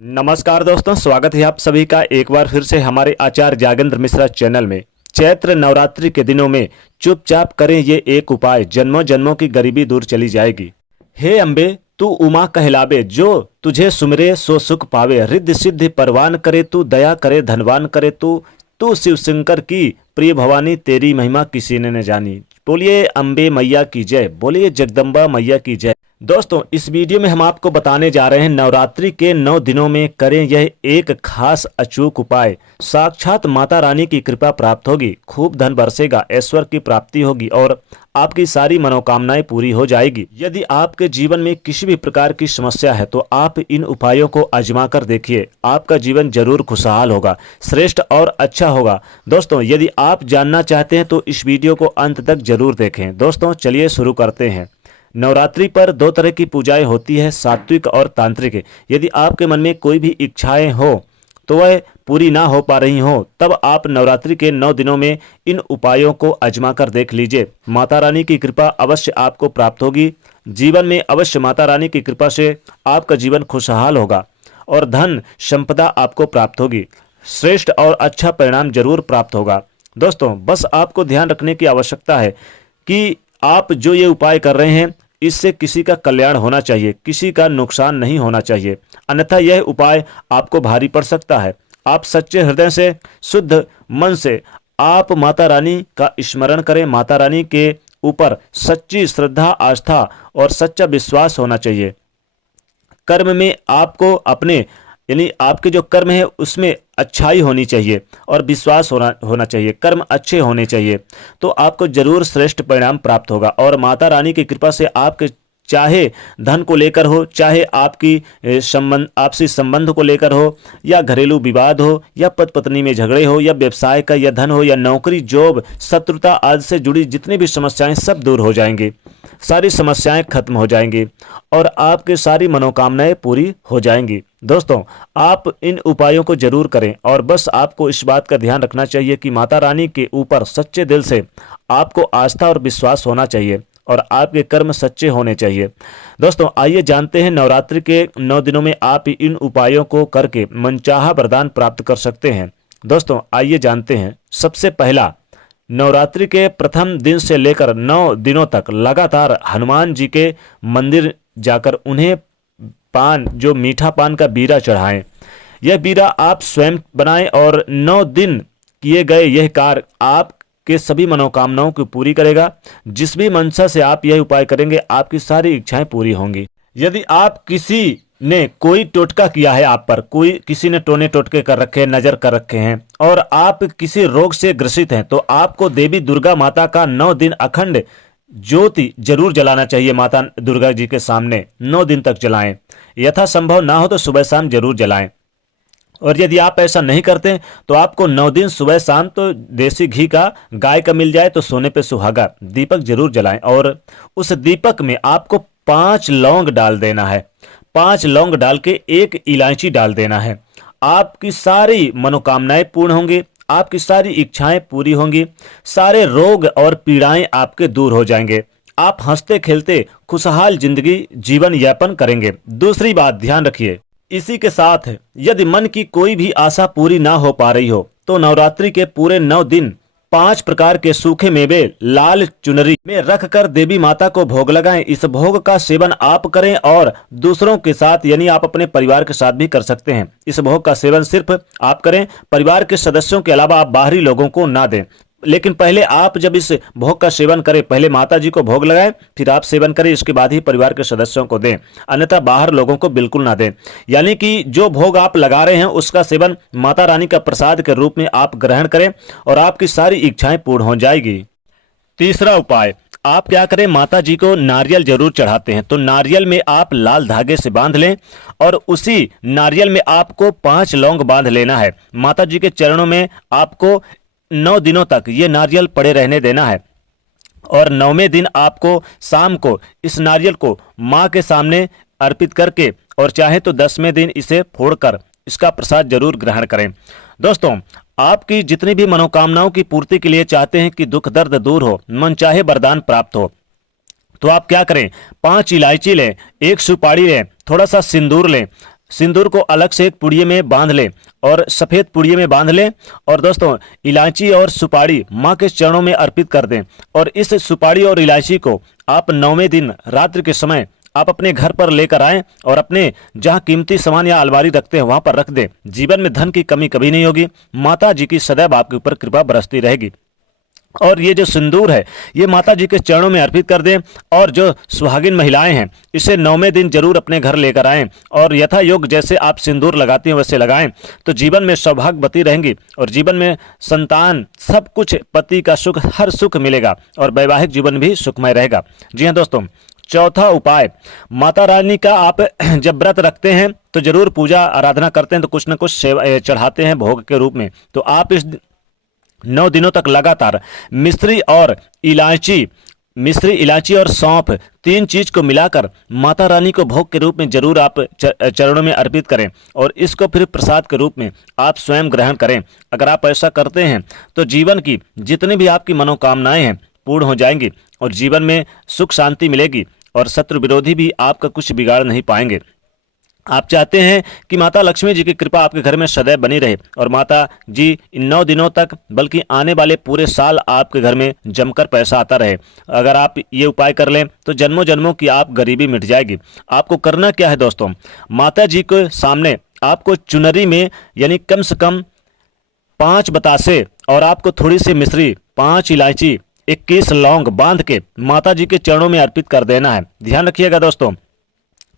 नमस्कार दोस्तों, स्वागत है आप सभी का एक बार फिर से हमारे आचार्य जागेंद्र मिश्रा चैनल में। चैत्र नवरात्रि के दिनों में चुपचाप करें ये एक उपाय, जन्मों जन्मों की गरीबी दूर चली जाएगी। हे अम्बे, तू उमा कहलावे, जो तुझे सुमिरे सो सुख पावे। रिद्धि सिद्धि परवान करे तू, दया करे धनवान करे तू शिव शंकर की प्रिय भवानी, तेरी महिमा किसी ने न जानी। बोलिए अम्बे मैया की जय, बोलिए जगदम्बा मैया की जय। दोस्तों, इस वीडियो में हम आपको बताने जा रहे हैं नवरात्रि के 9 दिनों में करें यह एक खास अचूक उपाय। साक्षात माता रानी की कृपा प्राप्त होगी, खूब धन बरसेगा, ऐश्वर्य की प्राप्ति होगी और आपकी सारी मनोकामनाएं पूरी हो जाएगी। यदि आपके जीवन में किसी भी प्रकार की समस्या है तो आप इन उपायों को आजमा कर देखिए, आपका जीवन जरूर खुशहाल होगा, श्रेष्ठ और अच्छा होगा। दोस्तों, यदि आप जानना चाहते हैं तो इस वीडियो को अंत तक जरूर देखें। दोस्तों, चलिए शुरू करते हैं। नवरात्रि पर 2 तरह की पूजाएं होती है, सात्विक और तांत्रिक। यदि आपके मन में कोई भी इच्छाएं हो तो वह पूरी ना हो पा रही हो, तब आप नवरात्रि के 9 दिनों में इन उपायों को आजमा कर देख लीजिए। माता रानी की कृपा अवश्य आपको प्राप्त होगी। जीवन में अवश्य माता रानी की कृपा से आपका जीवन खुशहाल होगा और धन संपदा आपको प्राप्त होगी। श्रेष्ठ और अच्छा परिणाम जरूर प्राप्त होगा। दोस्तों, बस आपको ध्यान रखने की आवश्यकता है कि आप जो ये उपाय कर रहे हैं इससे किसी का कल्याण होना चाहिए, किसी का नुकसान नहीं होना चाहिए, अन्यथा यह उपाय आपको भारी पड़ सकता है। आप सच्चे हृदय से, शुद्ध मन से आप माता रानी का स्मरण करें। माता रानी के ऊपर सच्ची श्रद्धा, आस्था और सच्चा विश्वास होना चाहिए। कर्म में आपको अपने यानी आपके जो कर्म है उसमें अच्छाई होनी चाहिए और विश्वास होना चाहिए। कर्म अच्छे होने चाहिए तो आपको जरूर श्रेष्ठ परिणाम प्राप्त होगा। और माता रानी की कृपा से आपके चाहे धन को लेकर हो, चाहे आपसी संबंध को लेकर हो, या घरेलू विवाद हो, या पति पत्नी में झगड़े हो, या व्यवसाय का, या धन हो, या नौकरी, जॉब, शत्रुता आदि से जुड़ी जितनी भी समस्याएं सब दूर हो जाएंगी, सारी समस्याएं खत्म हो जाएंगी और आपके सारी मनोकामनाएं पूरी हो जाएंगी। दोस्तों, आप इन उपायों को जरूर करें और बस आपको इस बात का ध्यान रखना चाहिए कि माता रानी के ऊपर सच्चे दिल से आपको आस्था और विश्वास होना चाहिए और आपके कर्म सच्चे होने चाहिए। दोस्तों, आइए जानते हैं नवरात्रि के 9 दिनों में आप इन उपायों को करके मनचाहा वरदान प्राप्त कर सकते हैं। दोस्तों, आइए जानते हैं। सबसे पहला, नवरात्रि के प्रथम दिन से लेकर 9 दिनों तक लगातार हनुमान जी के मंदिर जाकर उन्हें पान, जो मीठा पान का बीरा चढ़ाएं। यह बीरा आप स्वयं बनाएं और 9 दिन किए गए यह कार्य आपके सभी मनोकामनाओं को पूरी करेगा। जिस भी मंशा से आप यह उपाय करेंगे आपकी सारी इच्छाएं पूरी होंगी। यदि आप किसी ने कोई टोटका किया है आप पर, किसी ने टोने टोटके कर रखे हैं, नजर कर रखे हैं और आप किसी रोग से ग्रसित हैं, तो आपको देवी दुर्गा माता का 9 दिन अखंड ज्योति जरूर जलाना चाहिए। माता दुर्गा जी के सामने 9 दिन तक जलाएं। यथासंभव ना हो तो सुबह शाम जरूर जलाएं। और यदि आप ऐसा नहीं करते तो आपको 9 दिन सुबह शाम तो देसी घी का, गाय का मिल जाए तो सोने पे सुहागा दीपक जरूर जलाएं। और उस दीपक में आपको 5 लौंग डाल देना है। 5 लौंग डाल के 1 इलायची डाल देना है। आपकी सारी मनोकामनाएं पूर्ण होंगी, आपकी सारी इच्छाएं पूरी होंगी, सारे रोग और पीड़ाएं आपके दूर हो जाएंगे। आप हंसते खेलते खुशहाल जिंदगी जीवन यापन करेंगे। दूसरी बात ध्यान रखिए, इसी के साथ यदि मन की कोई भी आशा पूरी ना हो पा रही हो तो नवरात्रि के पूरे 9 दिन 5 प्रकार के सूखे मेवे लाल चुनरी में रखकर देवी माता को भोग लगाएं। इस भोग का सेवन आप करें और दूसरों के साथ, यानी आप अपने परिवार के साथ भी कर सकते हैं। इस भोग का सेवन सिर्फ आप करें, परिवार के सदस्यों के अलावा आप बाहरी लोगों को ना दें। लेकिन पहले आप जब इस भोग का सेवन करें, पहले माता जी को भोग लगाएं, फिर आप सेवन करें, इसके बाद ही परिवार के सदस्यों को दें, अन्यथा बाहर लोगों को बिल्कुल ना दें। यानी कि जो भोग आप लगा रहे हैं उसका सेवन माता रानी का प्रसाद के रूप में आप ग्रहण करें और आपकी सारी इच्छाएं पूर्ण हो जाएगी। तीसरा उपाय, आप क्या करें, माता जी को नारियल जरूर चढ़ाते हैं तो नारियल में आप लाल धागे से बांध लें और उसी नारियल में आपको 5 लौंग बांध लेना है। माता जी के चरणों में आपको 9 दिनों तक ये नारियल पड़े रहने देना है और 9वें दिन आपको शाम को इस नारियल को माँ के सामने अर्पित करके और चाहे तो 10वें दिन इसे फोड़कर इसका प्रसाद जरूर ग्रहण करें। दोस्तों, आपकी जितनी भी मनोकामनाओं की पूर्ति के लिए चाहते हैं कि दुख दर्द दूर हो, मन चाहे वरदान प्राप्त हो, तो आप क्या करें, 5 इलायची लें, 1 सुपारी लें, थोड़ा सा सिंदूर लें, सिंदूर को अलग से एक पुड़िये में बांध लें और सफ़ेद पुड़िये में बांध लें। और दोस्तों, इलायची और सुपारी माँ के चरणों में अर्पित कर दें। और इस सुपारी और इलायची को आप 9वें दिन रात्रि के समय आप अपने घर पर लेकर आएं और अपने जहां कीमती सामान या अलमारी रखते हैं वहां पर रख दें। जीवन में धन की कमी कभी नहीं होगी। माता जी की सदैव आपके ऊपर कृपा बरसती रहेगी। और ये जो सिंदूर है ये माता जी के चरणों में अर्पित कर दें। और जो सुहागिन महिलाएं हैं इसे 9वें दिन जरूर अपने घर लेकर आएं और यथा योग जैसे आप सिंदूर लगाती हैं वैसे लगाएं, तो जीवन में सौभाग्यवती रहेंगी और जीवन में संतान, सब कुछ, पति का सुख, हर सुख मिलेगा और वैवाहिक जीवन भी सुखमय रहेगा। जी हाँ दोस्तों, चौथा उपाय, माता रानी का आप जब व्रत रखते हैं तो जरूर पूजा आराधना करते हैं तो कुछ न कुछ सेवा चढ़ाते हैं भोग के रूप में। तो आप इस 9 दिनों तक लगातार मिश्री इलायची और सौंफ, 3 चीज को मिलाकर माता रानी को भोग के रूप में जरूर आप चरणों में अर्पित करें और इसको फिर प्रसाद के रूप में आप स्वयं ग्रहण करें। अगर आप ऐसा करते हैं तो जीवन की जितनी भी आपकी मनोकामनाएं हैं पूर्ण हो जाएंगी और जीवन में सुख शांति मिलेगी और शत्रु विरोधी भी आपका कुछ बिगाड़ नहीं पाएंगे। आप चाहते हैं कि माता लक्ष्मी जी की कृपा आपके घर में सदैव बनी रहे और माता जी इन 9 दिनों तक, बल्कि आने वाले पूरे साल आपके घर में जमकर पैसा आता रहे। अगर आप ये उपाय कर लें तो जन्मों जन्मों की आप गरीबी मिट जाएगी। आपको करना क्या है दोस्तों, माता जी के सामने आपको चुनरी में यानी कम से कम 5 बतासे और आपको थोड़ी सी मिश्री, 5 इलायची, 21 लौंग बांध के माता जी के चरणों में अर्पित कर देना है। ध्यान रखिएगा दोस्तों,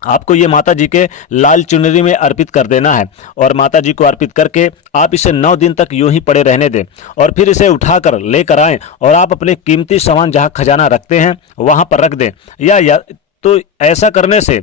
आपको ये माता जी के लाल चुनरी में अर्पित कर देना है और माता जी को अर्पित करके आप इसे 9 दिन तक यूं ही पड़े रहने दें और फिर इसे उठाकर लेकर आएं और आप अपने कीमती सामान जहां खजाना रखते हैं वहां पर रख दें। या तो ऐसा करने से,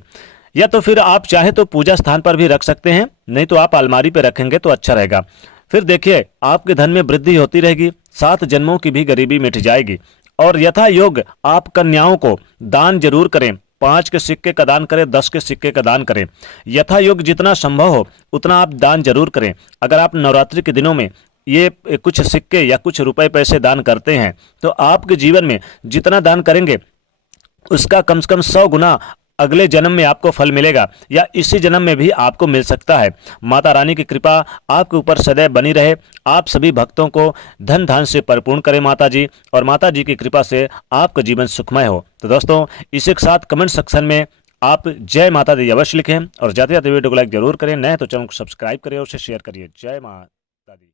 या तो फिर आप चाहे तो पूजा स्थान पर भी रख सकते हैं, नहीं तो आप अलमारी पर रखेंगे तो अच्छा रहेगा। फिर देखिए आपके धन में वृद्धि होती रहेगी, 7 जन्मों की भी गरीबी मिट जाएगी। और यथा योग आप कन्याओं को दान जरूर करें, 5 के सिक्के का दान करें, 10 के सिक्के का दान करें। यथा योग जितना संभव हो उतना आप दान जरूर करें। अगर आप नवरात्रि के दिनों में ये कुछ सिक्के या कुछ रुपए पैसे दान करते हैं तो आपके जीवन में जितना दान करेंगे उसका कम से कम 100 गुना अगले जन्म में आपको फल मिलेगा या इसी जन्म में भी आपको मिल सकता है। माता रानी की कृपा आपके ऊपर सदैव बनी रहे। आप सभी भक्तों को धन धान से परिपूर्ण करें माता जी, और माता जी की कृपा से आपका जीवन सुखमय हो। तो दोस्तों, इसी के साथ कमेंट सेक्शन में आप जय माता दी अवश्य लिखें और जाते जाते वीडियो को लाइक जरूर करें। नए तो चैनल को सब्सक्राइब करें और उसे शेयर करिए। जय माता दी।